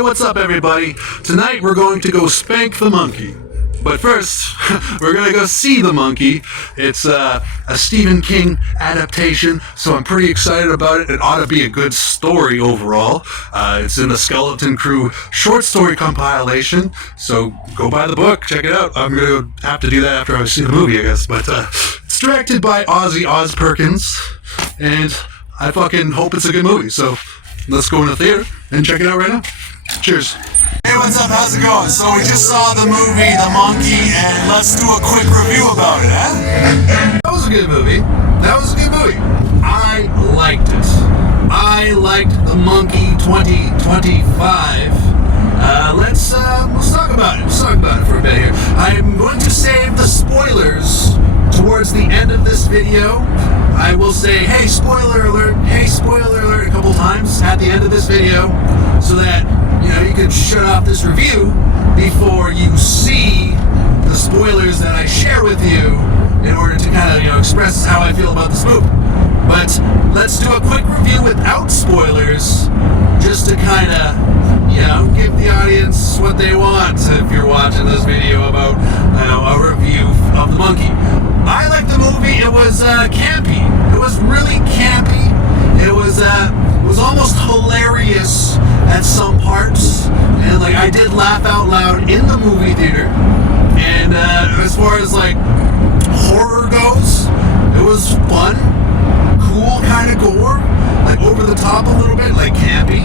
Hey, what's up, everybody? Tonight we're going to go spank the monkey. But first, we're going to go see The Monkey. It's a Stephen King adaptation, so I'm pretty excited about it. It ought to be a good story overall. It's in the Skeleton Crew short story compilation, so go buy the book, check it out. I'm going to have to do that after I see the movie, I guess. But it's directed by Ozzy Osperkins, and I fucking hope it's a good movie. So let's go in the theater and check it out right now. Cheers. Hey, what's up? How's it going? So we just saw the movie The Monkey, and let's do a quick review about it, huh? That was a good movie. I liked it. I liked The Monkey 2025. Let's talk about it. Let's talk about it for a bit here. I'm going to save the spoilers towards the end of this video. I will say, hey, spoiler alert, a couple times at the end of this video, so that you can shut off this review before you see the spoilers that I share with you in order to kind of, express how I feel about this movie. But let's do a quick review without spoilers, just to kind of, give the audience what they want if you're watching this video about a review of The Monkey. I liked the movie. It was campy. It was really campy. It was almost hilarious at some parts, and I did laugh out loud in the movie theater. And as far as horror goes, it was fun, cool kind of gore, over the top a little bit, campy.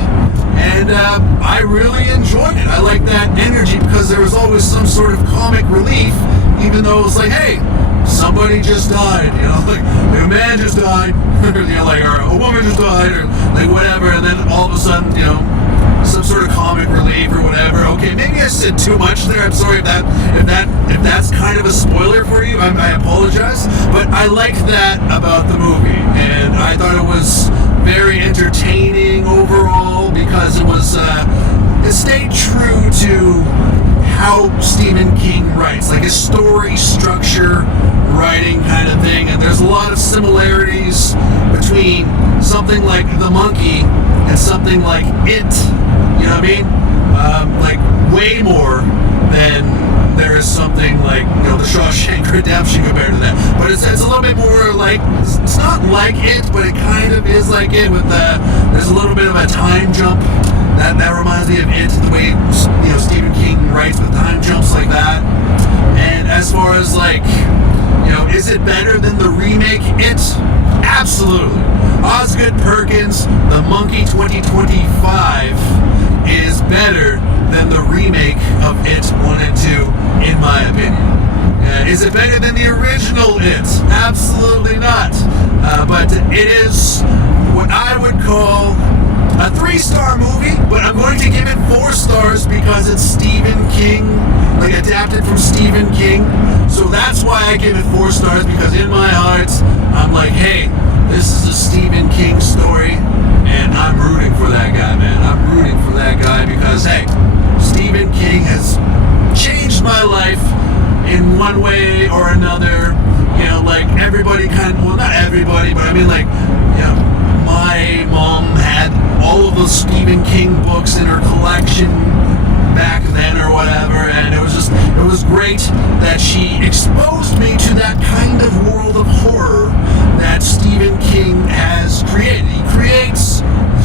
And I really enjoyed it. I like that energy because there was always some sort of comic relief, even though it was hey, somebody just died, a man just died, or a woman just died, or whatever, and then all of a sudden, some sort of comic relief or whatever. Okay, maybe I said too much there. I'm sorry if that's kind of a spoiler for you. I apologize, but I liked that about the movie, and I thought it was very entertaining overall because it stayed true to how Stephen King writes, a story structure writing kind of thing, and there's a lot of similarities between something like The Monkey and something like It, you know what I mean? Way more than there is something The Shawshank Redemption compared to that. But it's a little bit more it's not like It, but it kind of is like It with there's a little bit of a time jump. That reminds me of It, the way, Stephen King writes with time jumps like that. And as far as is it better than the remake It? Absolutely. Osgood Perkins, The Monkey 2025 is better than the remake of It 1 and 2, in my opinion. Is it better than the original It? Absolutely not. But it is what I would call a 3-star movie, but I'm going to give it 4 stars because it's Stephen King, adapted from Stephen King. So that's why I give it 4 stars, because in my heart, I'm hey, this is a Stephen King story, and I'm rooting for that guy, man. I'm rooting for that guy because, hey, Stephen King has changed my life in one way or another. Everybody well, not everybody, but I mean, my mom had all of those Stephen King books in her collection back then or whatever, and it was great that she exposed me to that kind of world of horror that Stephen King has created. He creates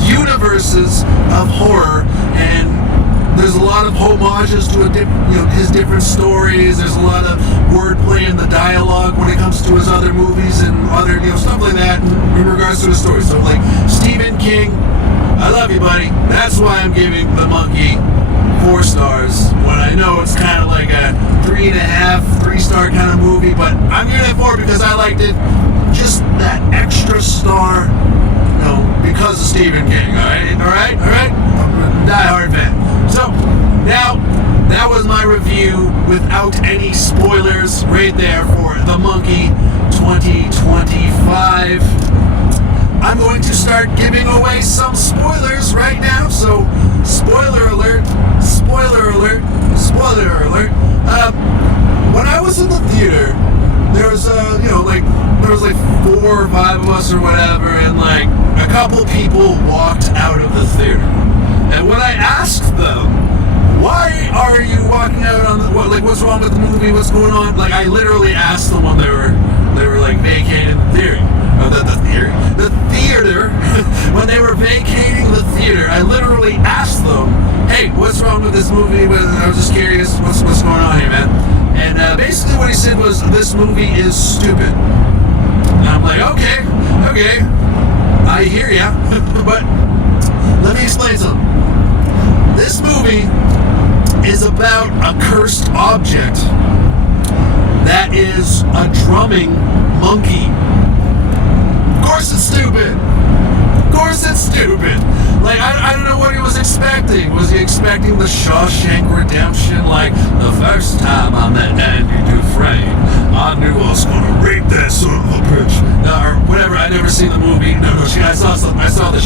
universes of horror, and there's a lot of homages to his different stories. There's a lot of wordplay in the dialogue when it comes to his other movies and other stuff like that in regards to his stories. So Stephen King, I love you, buddy. That's why I'm giving The Monkey 4 stars when I know it's kind of a 3.5, 3-star kind of movie. But I'm giving it 4 because I liked it. Just that extra star, because of Stephen King. All right. I'm a diehard fan. So, now, that was my review without any spoilers right there for The Monkey 2025. I'm going to start giving away some spoilers right now, so spoiler alert. When I was in the theater, there was there was 4 or 5 of us or whatever, and a couple people walked out of the theater. And when I asked them why are you walking out on the, what's wrong with the movie? What's going on? Like, I literally asked them when they were like vacating the theater. The theater, when they were vacating the theater, I literally asked them, hey, what's wrong with this movie? I was just curious, what's going on here, man? And basically what he said was, this movie is stupid. And I'm like, okay, I hear ya, but let me explain something. This movie is about a cursed object that is a drumming monkey. Of course it's stupid. Like, I don't know what he was expecting. Was he expecting the Shawshank Redemption? Like, the first time I met Andy Dufresne, I knew I was going to rape that son of a bitch. Or whatever, I never seen the movie. No, I saw the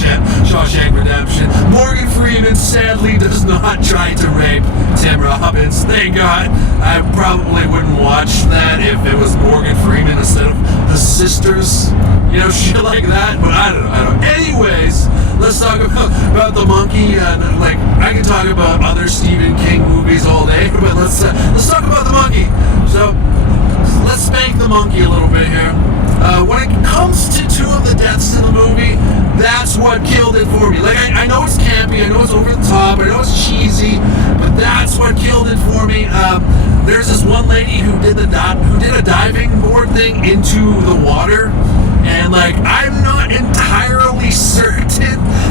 Shawshank Redemption. Morgan Freeman sadly does not try to rape Tim Robbins. Thank God. I probably wouldn't watch that if it was Morgan Freeman instead of the sisters. You know, shit like that. But I don't know. Anyways, let's talk about the monkey. Like, I can talk about other Stephen King movies all day, but let's talk about the monkey. So, let's spank the monkey a little bit here. When it comes to two of the deaths in the movie, that's what killed it for me. Like, I know it's campy, I know it's over the top, I know it's cheesy, but that's what killed it for me. There's this one lady who did a diving board thing into the water, and like, I'm not entirely certain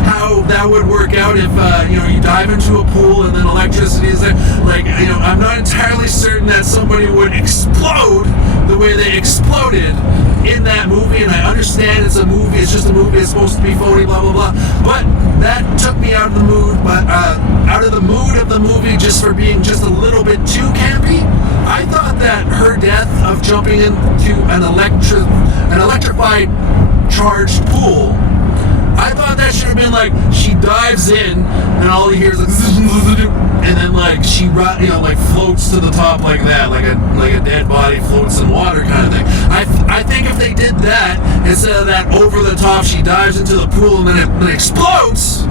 how that would work out if you dive into a pool and then electricity is there. Like, I'm not entirely certain that somebody would explode the way they exploded in that movie, and I understand it's a movie, it's just a movie, it's supposed to be phony, blah blah blah, but that took me out of the mood. But out of the mood of the movie, just for being just a little bit too campy, I thought that her death of jumping into an electrified charged pool, I thought that should have been like, she dives in and all you hear is like, and then like she floats to the top like that, like a dead body floats in water kind of thing. I think if they did that instead of that over the top, she dives into the pool and then it explodes,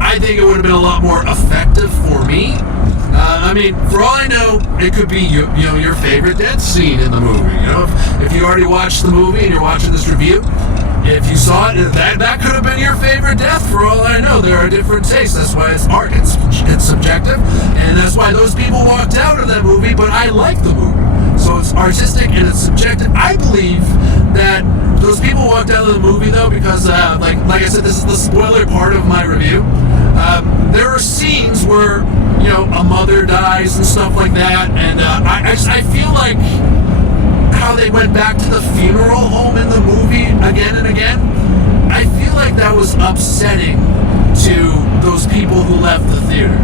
I think it would have been a lot more effective for me. I mean, for all I know, it could be your favorite death scene in the movie. If you already watched the movie and you're watching this review, if you saw it, that could have been your favorite death. For all I know, there are different tastes. That's why it's art. It's subjective, and that's why those people walked out of that movie. But I like the movie, so it's artistic and it's subjective. I believe that those people walked out of the movie though because, like I said, this is the spoiler part of my review. There are scenes where a mother dies and stuff like that, and I feel like how they went back to the funeral home in the movie again and again, I feel like that was upsetting to those people who left the theater.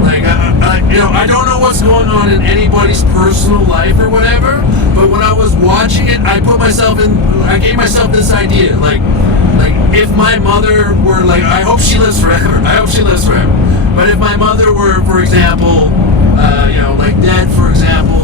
Like, I don't know what's going on in anybody's personal life or whatever, but when I was watching it, I gave myself this idea, like if my mother were, like, I hope she lives forever, but if my mother were, for example, dead, for example,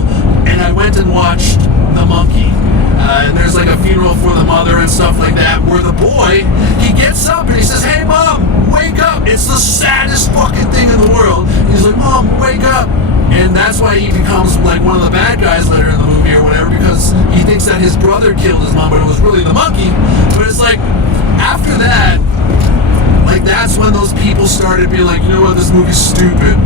and I went and watched The Monkey, and there's like a funeral for the mother and stuff like that, where the boy, he gets up and he says, hey mom, wake up, it's the saddest fucking thing in the world. He's like, mom, wake up. And that's why he becomes like one of the bad guys later in the movie or whatever, because he thinks that his brother killed his mom, but it was really the monkey. But it's like, after that, like, that's when those people started being like, you know what, this movie's stupid.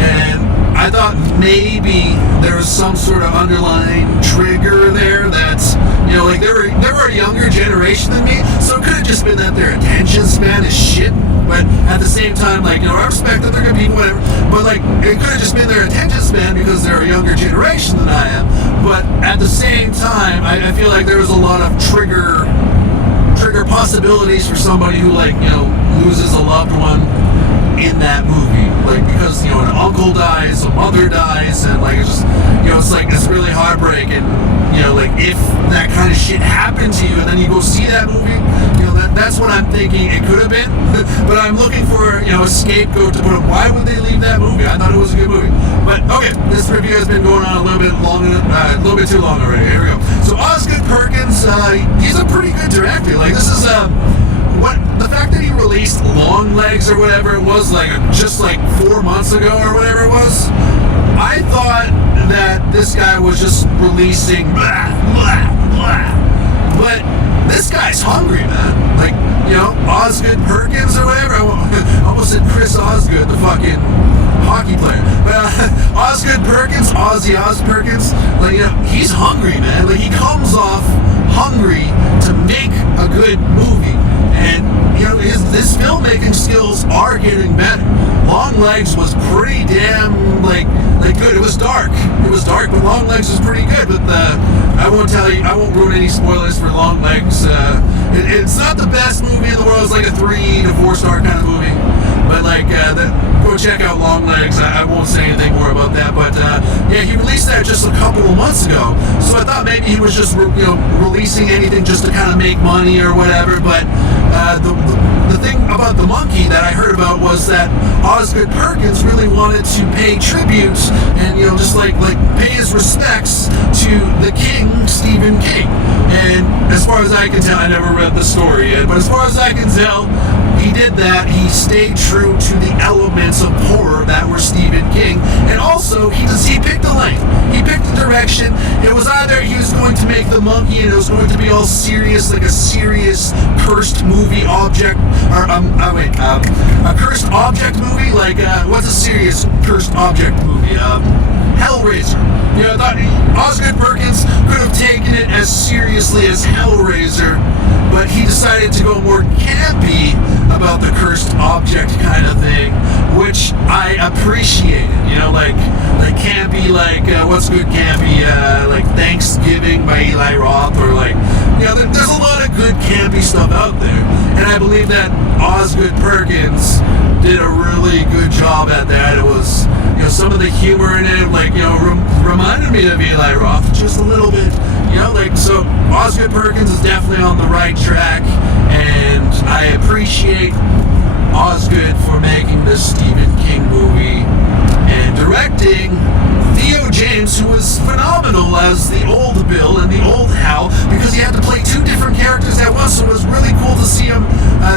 And I thought maybe there was some sort of underlying trigger there that's, like, they were a younger generation than me, so it could have just been that their attention span is shit. But at the same time, like, I respect that they're good people, whatever, but like, it could have just been their attention span because they're a younger generation than I am. But at the same time, I feel like there was a lot of trigger possibilities for somebody who, like, loses a loved one in that movie, like, because an uncle dies, a mother dies, and like, it's just, it's really heartbreaking. Like, if that kind of shit happened to you and then you go see that movie, that's what I'm thinking it could have been. But I'm looking for a scapegoat to put up. Why would they leave that movie? I thought it was a good movie. But okay, this review has been going on a little bit too long already. Here we go. So Osgood Perkins, he's a pretty good director. Like, this is what the fact that he released Long Legs or whatever it was, like just like 4 months ago or whatever it was, I thought that this guy was just releasing blah, blah, blah. But this guy's hungry, man. Like, you know, Osgood Perkins or whatever. I almost said Chris Osgood, the fucking hockey player. But Osgood Perkins, Ozzy Perkins, like, you know, he's hungry, man. Like, he comes off hungry to make a good movie. And, you know, his filmmaking skills are getting better. Long Legs was pretty damn, like good. It was dark, but Long Legs was pretty good. But I won't ruin any spoilers for Long Legs. It's not the best movie in the world. It's like a 3 to 4 star kind of movie. But like, go check out Long Legs. I won't say anything more about that. But yeah, he released that just a couple of months ago. So I thought maybe he was just releasing anything just to kind of make money or whatever. But the thing about The Monkey that I heard about was that Osgood Perkins really wanted to pay tribute and, you know, just like pay his respects to the king, Stephen King. And as far as I can tell, I never read the story yet, but as far as I can tell, he did that. He stayed true to the elements of horror that were Stephen King, and also he picked a lane. He picked a direction. It was either he was going to make The Monkey and it was going to be all serious, like a serious cursed movie object, or a cursed object movie. Like what's a serious cursed object movie? Hellraiser. You know, I thought Osgood Perkins could have taken it as seriously as Hellraiser, but he decided to go more campy about the cursed object kind of thing, which I appreciated. You know, like campy, like what's good campy? Like Thanksgiving by Eli Roth, or like, you know, there's a lot of good campy stuff out there, and I believe that Osgood Perkins did a really good job at that. It was, you know, some of the humor in it, like, you know, reminded me of Eli Roth just a little bit. You know, like, so Osgood Perkins is definitely on the right track, and I appreciate Osgood for making this Stephen King movie and directing Theo James, who was phenomenal as the old Bill and the old Hal, because he had to play 2 different characters at once. So it was really cool to see him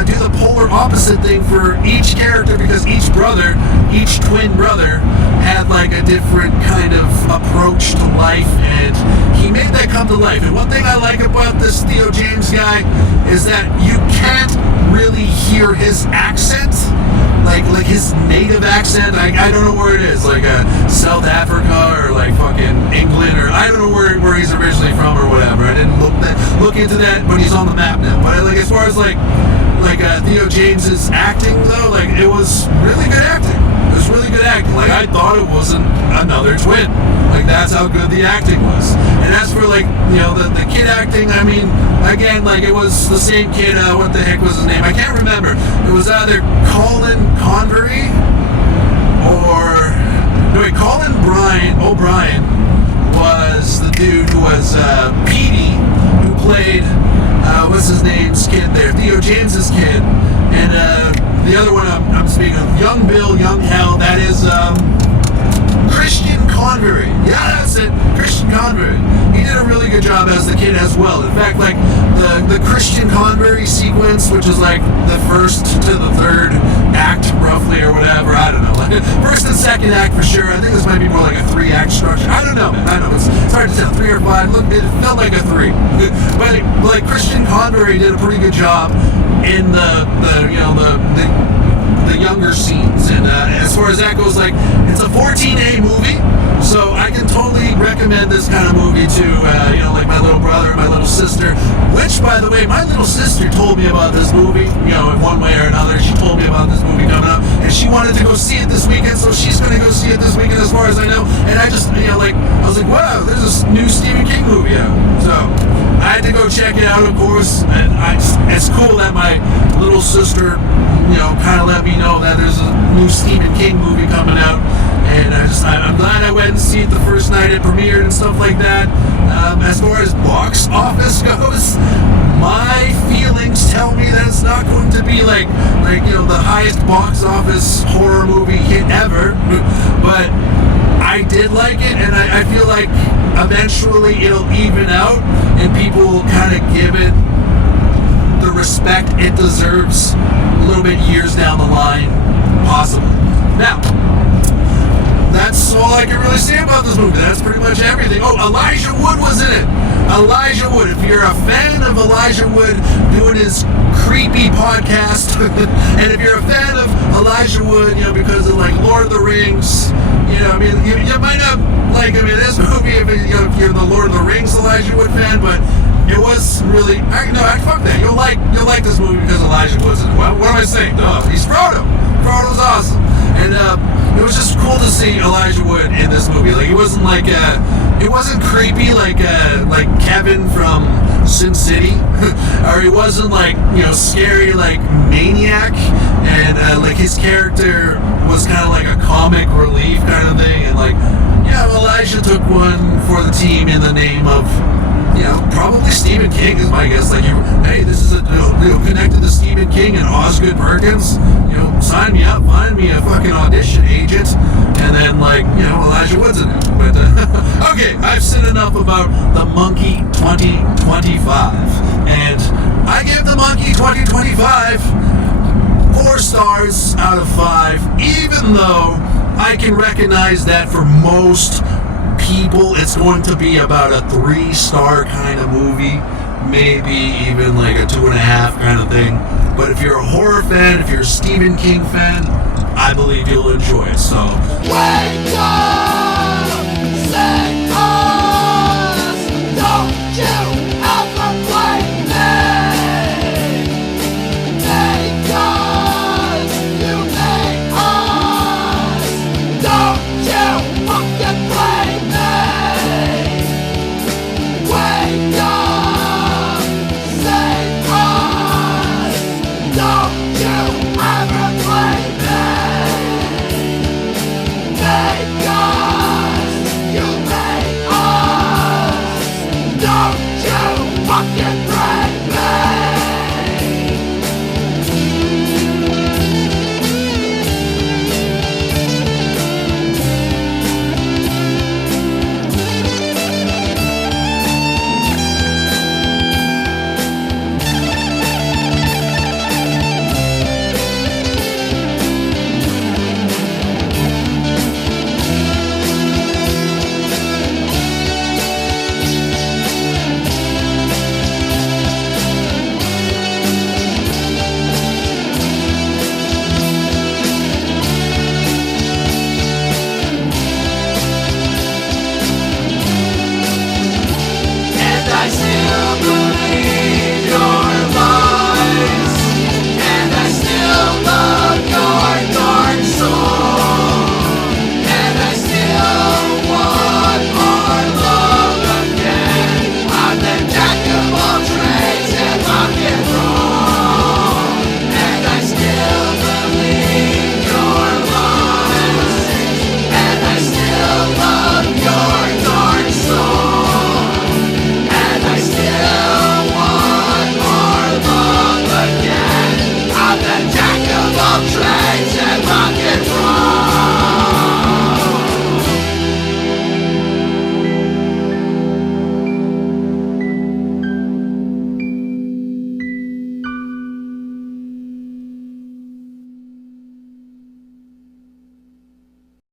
do the polar opposite thing for each character, because each twin brother had like a different kind of approach to life, and he made that come to life. And one thing I like about this Theo James guy is that you can't really hear his accent, like his native accent. I don't know where it is, like South Africa or like fucking England, or I don't know where he's originally from or whatever. I didn't look into that, but he's on the map now. But like, as far as like Theo James's acting though, like, it was really good acting. It was really good acting. Like, I thought it wasn't another twin. Like, that's how good the acting was. And as for, like, you know, the kid acting, I mean, again, like, it was the same kid. What the heck was his name? I can't remember. It was either Colin Convery or Colin O'Brien was the dude who was Petey, who played what's his name's kid there, Theo James's kid, and the other one I'm speaking of, Young Bill, Young Hal, that is Christian Convery. Yeah, that's it, Christian Convery. He did a really good job as the kid as well. In fact, like the Christian Convery sequence, which is like the first to the third act, roughly, or whatever. I don't know. Like, first and second act for sure. I think this might be more like a 3-act structure. I don't know, man. I know it's hard to tell. 3 or 5. Look, it felt like a 3. But like Christian Convery did a pretty good job in the younger scenes, and as far as that goes, like, it's a 14A movie, so I can totally recommend this kind of movie to you know, like my little brother, my little sister, which, by the way, my little sister told me about this movie, you know, in one way or another. She told me about this movie coming up, and she wanted to go see it this weekend, so she's going to go see it this weekend, as far as I know. And I just, you know, like, I was like, wow, there's this new Stephen King movie out, so I had to go check it out, of course. And it's cool that my little sister, you know, kind of let me know that there's a new Stephen King movie coming out, and I'm glad I went and see it the first night it premiered and stuff like that. As far as box office goes, my feelings tell me that it's not going to be like you know, the highest box office horror movie hit ever, but I did like it, and I feel like eventually it'll even out, and people will kind of give it the respect it deserves a little bit years down the line, possible. Now, that's all I can really say about this movie. That's pretty much everything. Oh, Elijah Wood was in it. Elijah Wood. If you're a fan of Elijah Wood doing his creepy podcast, and if you're a fan of Elijah Wood, because of like Lord of the Rings, I mean, you might not like him in this movie if you're the Lord of the Rings Elijah Wood fan, but it was really fuck that. You'll like this movie because Elijah Wood's in it. Well, what am I saying? Duh, he's Frodo. Frodo's awesome. And it was just cool to see Elijah Wood in this movie. Like, it wasn't like it wasn't creepy like Kevin from Sin City, or he wasn't like scary like Maniac. And like his character was kind of like a comic relief kind of thing. And like, Elijah took one for the team in the name of probably Stephen King is my guess. Like, hey, this is connected to Stephen King and Osgood Perkins. Sign me up, find me a fucking audition agent, and then Elijah Wood's in it. But okay, I've said enough about the Monkey 2025, and I give the Monkey 2025 4 stars out of 5, even though I can recognize that for most people it's going to be about a 3-star kind of movie, maybe even like a 2.5 kind of thing. But if you're a horror fan, if you're a Stephen King fan, I believe you'll enjoy it. So wake up!